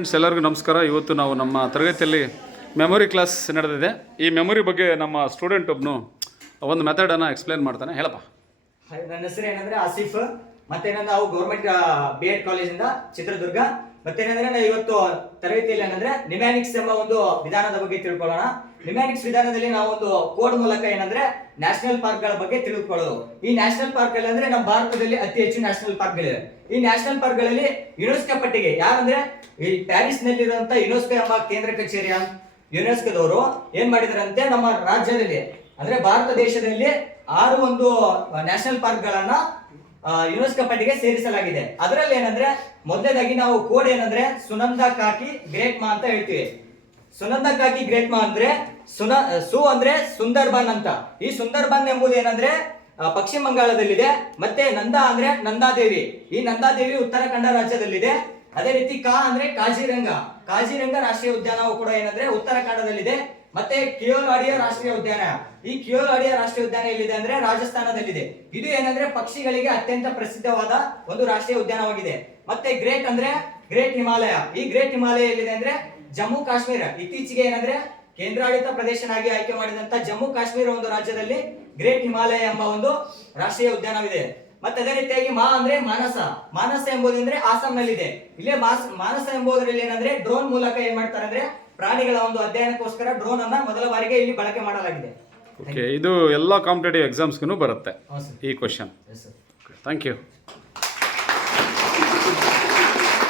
Friends ಎಲ್ಲರಿಗೂ ನಮಸ್ಕಾರ. ಇವತ್ತು ನಾವು ನಮ್ಮ ತರಗತಿಯಲ್ಲಿ ಮೆಮೊರಿ ಕ್ಲಾಸ್ ನಡೆದಿದೆ. ಈ ಮೆಮೊರಿ ಬಗ್ಗೆ ನಮ್ಮ ಸ್ಟೂಡೆಂಟ್ ಒಬ್ಬನು ಒಂದು ಮೆಥಡನ್ನು ಎಕ್ಸ್ಪ್ಲೇನ್ ಮಾಡ್ತಾನೆ. ಹೇಳಪ್ಪ. ನನ್ನ ಹೆಸರು ಏನಂದ್ರೆ ಆಸಿಫ್. ಮತ್ತೇನಂದ್ರೆ ನಾವು ಗೌರ್ಮೆಂಟ್ BEd ಕಾಲೇಜಿಂದ ಚಿತ್ರದುರ್ಗ. ಮತ್ತೇನಂದ್ರೆ ನಾವು ಇವತ್ತು ತರಗತಿಯಲ್ಲಿ ಏನಂದ್ರೆ ನಿಮ್ಯಾನಿಕ್ಸ್ ಎಂಬ ಒಂದು ವಿಧಾನದ ಬಗ್ಗೆ ತಿಳ್ಕೊಳ್ಳೋಣ. ನಿಮ್ಯಾನಿಕ್ಸ್ ವಿಧಾನದಲ್ಲಿ ನಾವು ಒಂದು ಕೋಡ್ ಮೂಲಕ ಏನಂದ್ರೆ ನ್ಯಾಷನಲ್ ಪಾರ್ಕ್ ಗಳ ಬಗ್ಗೆ ತಿಳಿದುಕೊಳ್ಳೋದು. ಈ ನ್ಯಾಷನಲ್ ಪಾರ್ಕ್ ಗಳಲ್ಲಿ ಅಂದ್ರೆ ನಮ್ಮ ಭಾರತದಲ್ಲಿ ಅತಿ ಹೆಚ್ಚು ನ್ಯಾಷನಲ್ ಪಾರ್ಕ್ ಗಳಿವೆ. ಈ ನ್ಯಾಷನಲ್ ಪಾರ್ಕ್ ಗಳಲ್ಲಿ ಯುನೆಸ್ಕೋ ಪಟ್ಟಿಗೆ ಯಾರಂದ್ರೆ ಈ ಪ್ಯಾರಿಸ್ ನಲ್ಲಿರುವಂತ ಯುನೆಸ್ಕೋ ಎಂಬ ಕೇಂದ್ರ ಕಚೇರಿಯ ಯುನೆಸ್ಕೋದವರು ಏನ್ ಮಾಡಿದಾರಂತೆ, ನಮ್ಮ ರಾಜ್ಯದಲ್ಲಿ ಅಂದ್ರೆ ಭಾರತ ದೇಶದಲ್ಲಿ 6 ಒಂದು ನ್ಯಾಷನಲ್ ಪಾರ್ಕ್ ಗಳನ್ನ ಯುನೆಸ್ಕೋ ಪಟ್ಟಿಗೆ ಸೇರಿಸಲಾಗಿದೆ. ಅದರಲ್ಲಿ ಏನಂದ್ರೆ ಮೊದಲನೇದಾಗಿ ನಾವು ಕೋಡ್ ಏನಂದ್ರೆ ಸುನಂದ ಕಾಕಿ ಗ್ರೇಟ್ ಮಾ ಅಂತ ಹೇಳ್ತೀವಿ. ಸುನಂದ ಕಾಕಿ ಗ್ರೇಟ್ ಮಾ ಅಂದ್ರೆ ಸು ಅಂದ್ರೆ ಸುಂದರ್ಬನ್ ಅಂತ. ಈ ಸುಂದರ್ಬನ್ ಎಂಬುದು ಏನಂದ್ರೆ ಪಶ್ಚಿಮ ಬಂಗಾಳದಲ್ಲಿದೆ. ಮತ್ತೆ ನಂದಾ ಅಂದ್ರೆ ನಂದಾದೇವಿ. ಈ ನಂದಾದೇವಿ ಉತ್ತರಾಖಂಡ ರಾಜ್ಯದಲ್ಲಿದೆ. ಅದೇ ರೀತಿ ಕಾ ಅಂದ್ರೆ ಕಾಜಿರಂಗ ರಾಷ್ಟ್ರೀಯ ಉದ್ಯಾನವು ಕೂಡ ಏನಂದ್ರೆ ಉತ್ತರಾಖಂಡದಲ್ಲಿದೆ. ಮತ್ತೆ ಕಿಯೋಲಾಡಿಯಾ ರಾಷ್ಟ್ರೀಯ ಉದ್ಯಾನ, ಈ ಕಿಯೋಲಾಡಿಯಾ ರಾಷ್ಟ್ರೀಯ ಉದ್ಯಾನ ಎಲ್ಲಿದೆ ಅಂದ್ರೆ ರಾಜಸ್ಥಾನದಲ್ಲಿದೆ. ಇದು ಏನಂದ್ರೆ ಪಕ್ಷಿಗಳಿಗೆ ಅತ್ಯಂತ ಪ್ರಸಿದ್ಧವಾದ ಒಂದು ರಾಷ್ಟ್ರೀಯ ಉದ್ಯಾನವಾಗಿದೆ. ಮತ್ತೆ ಗ್ರೇಟ್ ಅಂದ್ರೆ ಗ್ರೇಟ್ ಹಿಮಾಲಯ. ಈ ಗ್ರೇಟ್ ಹಿಮಾಲಯ ಎಲ್ಲಿದೆ ಅಂದ್ರೆ ಜಮ್ಮು ಕಾಶ್ಮೀರ. ಇತ್ತೀಚೆಗೆ ಏನಂದ್ರೆ ಕೇಂದ್ರಾಡಳಿತ ಪ್ರದೇಶನಾಗಿ ಆಯ್ಕೆ ಮಾಡಿದಂತ ಜಮ್ಮು ಕಾಶ್ಮೀರ ಒಂದು ರಾಜ್ಯದಲ್ಲಿ ಗ್ರೇಟ್ ಹಿಮಾಲಯ ಎಂಬ ಒಂದು ರಾಷ್ಟ್ರೀಯ ಉದ್ಯಾನವಿದೆ. ಮತ್ತೆ ಅದೇ ರೀತಿಯಾಗಿ ಮಾ ಅಂದ್ರೆ ಮಾನಸ ಎಂಬುದಂದ್ರೆ ಆಸಾಂನಲ್ಲಿದೆ. ಇಲ್ಲೇ ಮಾನಸ ಎಂಬುದರಲ್ಲಿ ಏನಂದ್ರೆ ಡ್ರೋನ್ ಮೂಲಕ ಏನ್ ಮಾಡ್ತಾರೆ ಅಂದ್ರೆ ಪ್ರಾಣಿಗಳ ಒಂದು ಅಧ್ಯಯನಕ್ಕೋಸ್ಕರ ಡ್ರೋನ್ ಅನ್ನ ಮೊದಲ ಬಾರಿಗೆ ಇಲ್ಲಿ ಬಳಕೆ ಮಾಡಲಾಗಿದೆ. ಓಕೆ, ಇದು ಎಲ್ಲ ಕಾಂಪಿಟೇಟಿವ್ ಎಕ್ಸಾಮ್ಸ್ಗೂ ಬರುತ್ತೆ ಈ ಕ್ವಶನ್. Thank you.